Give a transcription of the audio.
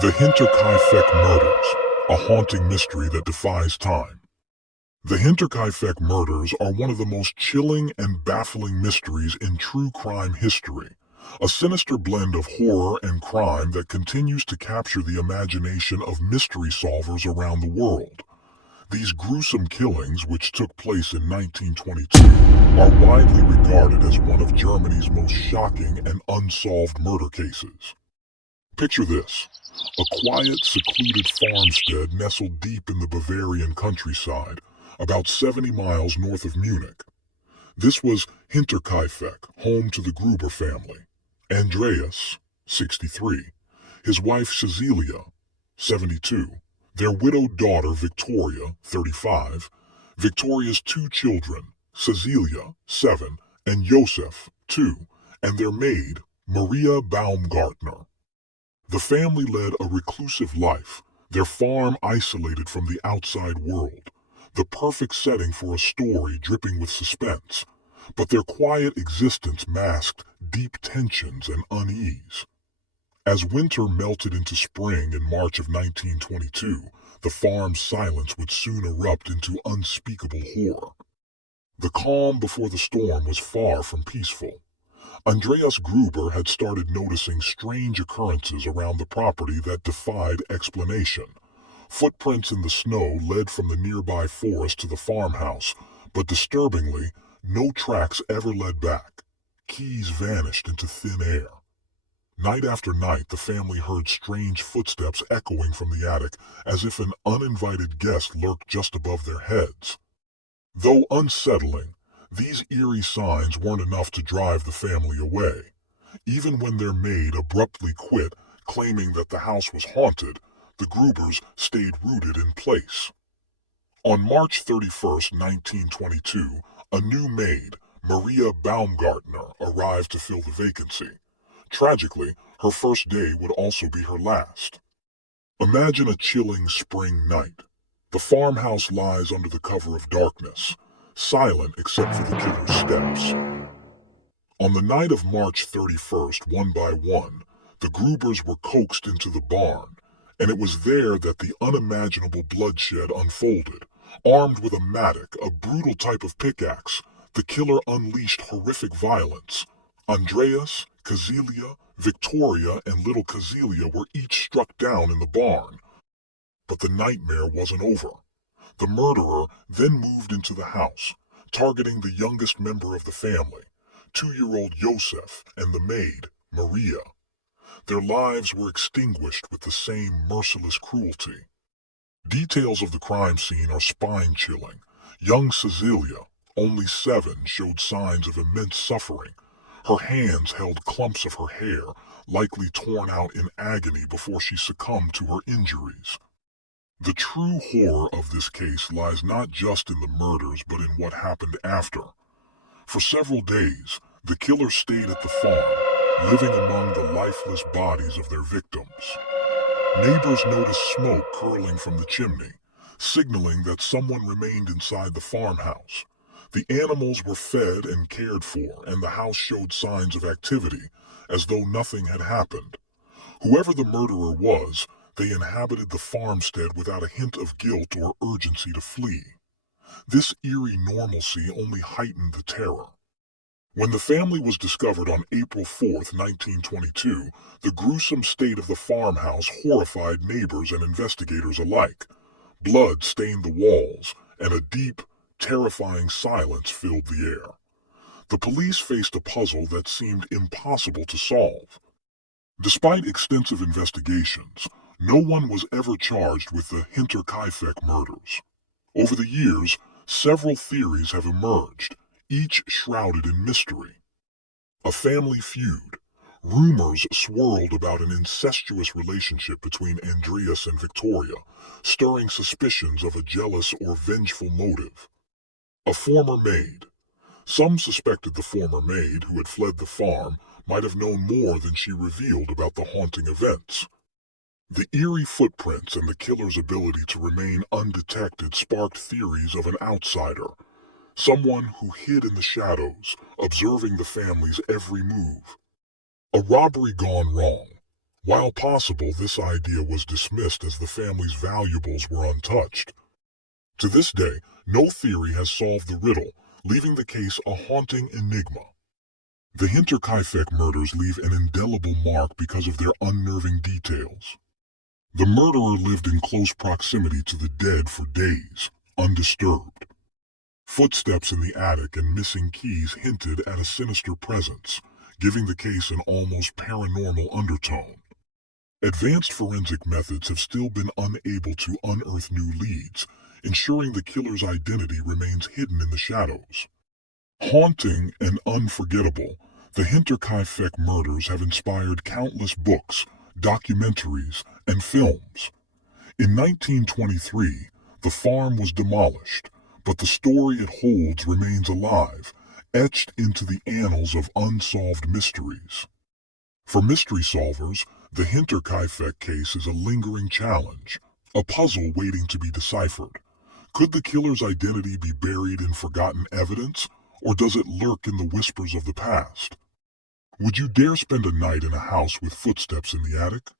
The Heinterkaifek Murders, a haunting mystery that defies time. The Heinterkaifek murders are one of the most chilling and baffling mysteries in true crime history, a sinister blend of horror and crime that continues to capture the imagination of mystery solvers around the world. These gruesome killings, which took place in 1922, are widely regarded as one of Germany's most shocking and unsolved murder cases. Picture this: a quiet, secluded farmstead nestled deep in the Bavarian countryside, about 70 miles north of Munich. This was Hinterkaifeck, home to the Gruber family. Andreas, 63, his wife Cecilia, 72, their widowed daughter Victoria, 35, Victoria's two children, Cecilia, 7, and Josef, 2, and their maid, Maria Baumgartner. The family led a reclusive life, their farm isolated from the outside world, the perfect setting for a story dripping with suspense. But their quiet existence masked deep tensions and unease. As winter melted into spring in March of 1922, the farm's silence would soon erupt into unspeakable horror. The calm before the storm was far from peaceful. Andreas Gruber had started noticing strange occurrences around the property that defied explanation. Footprints in the snow led from the nearby forest to the farmhouse, but disturbingly, no tracks ever led back. Keys vanished into thin air. Night after night, the family heard strange footsteps echoing from the attic, as if an uninvited guest lurked just above their heads. Though unsettling, these eerie signs weren't enough to drive the family away. Even when their maid abruptly quit, claiming that the house was haunted, the Grubers stayed rooted in place. On March 31st, 1922, a new maid, Maria Baumgartner, arrived to fill the vacancy. Tragically, her first day would also be her last. Imagine a chilling spring night. The farmhouse lies under the cover of darkness, silent except for the killer's steps. On the night of March 31st, one by one, the Grubers were coaxed into the barn, and it was there that the unimaginable bloodshed unfolded. Armed with a mattock, a brutal type of pickaxe, the killer unleashed horrific violence. Andreas, Cecilia, Victoria, and little Cecilia were each struck down in the barn. But the nightmare wasn't over. The murderer then moved into the house, targeting the youngest member of the family, 2-year-old Josef, and the maid, Maria. Their lives were extinguished with the same merciless cruelty. Details of the crime scene are spine-chilling. Young Cecilia, only 7, showed signs of immense suffering. Her hands held clumps of her hair, likely torn out in agony before she succumbed to her injuries. The true horror of this case lies not just in the murders but in what happened after. For several days, the killer stayed at the farm, living among the lifeless bodies of their victims. Neighbors noticed smoke curling from the chimney, signaling that someone remained inside the farmhouse. The animals were fed and cared for, and the house showed signs of activity, as though nothing had happened. Whoever the murderer was, they inhabited the farmstead without a hint of guilt or urgency to flee. This eerie normalcy only heightened the terror. When the family was discovered on April 4th, 1922, the gruesome state of the farmhouse horrified neighbors and investigators alike. Blood stained the walls, and a deep, terrifying silence filled the air. The police faced a puzzle that seemed impossible to solve. Despite extensive investigations, no one was ever charged with the Hinterkaifeck murders. Over the years, several theories have emerged, each shrouded in mystery. A family feud. Rumors swirled about an incestuous relationship between Andreas and Victoria, stirring suspicions of a jealous or vengeful motive. A former maid. Some suspected the former maid, who had fled the farm, might have known more than she revealed about the haunting events. The eerie footprints and the killer's ability to remain undetected sparked theories of an outsider, someone who hid in the shadows, observing the family's every move. A robbery gone wrong. While possible, this idea was dismissed as the family's valuables were untouched. To this day, no theory has solved the riddle, leaving the case a haunting enigma. The Heinterkaifeck murders leave an indelible mark because of their unnerving details. The murderer lived in close proximity to the dead for days, undisturbed. Footsteps in the attic and missing keys hinted at a sinister presence, giving the case an almost paranormal undertone. Advanced forensic methods have still been unable to unearth new leads, ensuring the killer's identity remains hidden in the shadows. Haunting and unforgettable, the Heinterkaifeck murders have inspired countless books, documentaries, and films. In 1923, the farm was demolished, but the story it holds remains alive, etched into the annals of unsolved mysteries. For mystery solvers, the Heinterkaifeck case is a lingering challenge, a puzzle waiting to be deciphered. Could the killer's identity be buried in forgotten evidence, or does it lurk in the whispers of the past? Would you dare spend a night in a house with footsteps in the attic?